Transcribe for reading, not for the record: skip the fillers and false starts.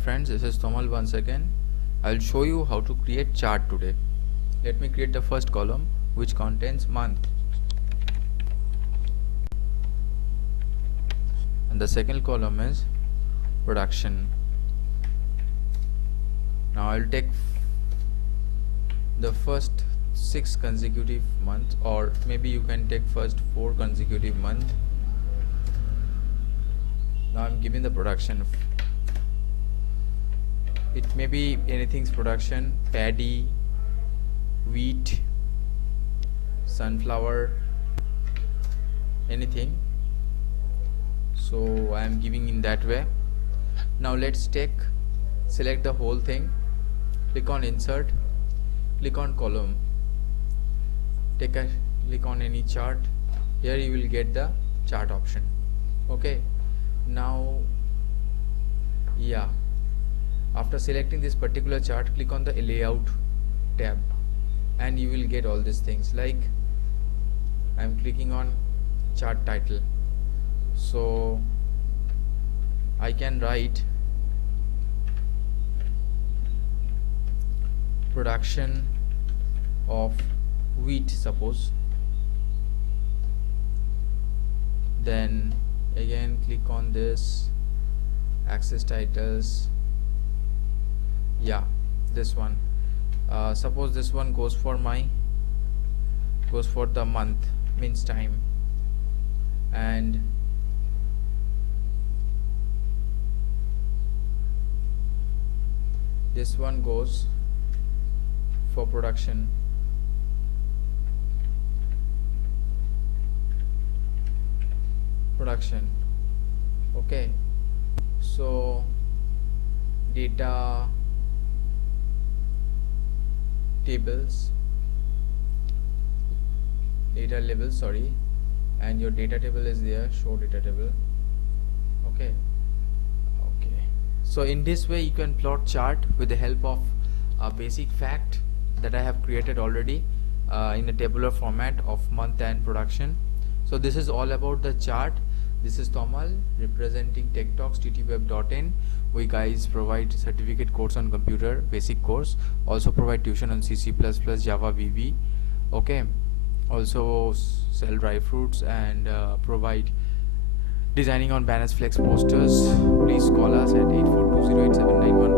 friends, this is Tomal once again. I'll show you how to create chart today. Let me create the first column which contains month, and the second column is production. Now I'll take the first 6 consecutive months, or maybe you can take first 4 consecutive months. Now I'm giving the production. It may be anything's production: paddy, wheat, sunflower, anything. So I am giving in that way. Now let's select the whole thing, click on insert, click on column, click on any chart. Here you will get the chart option. Okay, now after selecting this particular chart, click on the layout tab and you will get all these things. Like I am clicking on chart title, so I can write production of wheat, suppose. Then again click on this access titles. This one, suppose this one goes for the month, means time, and this one goes for production. Okay, so data labels, sorry, and your data table is there, show data table. Okay, so in this way you can plot chart with the help of a basic fact that I have created already in a tabular format of month and production. So this is all about the chart. This is Tomal representing Tech Talks ttweb.in. We guys provide certificate course on computer, basic course, also provide tuition on C++, Java, VB. Okay, also sell dry fruits and provide designing on banners, flex posters. Please call us at 84208791.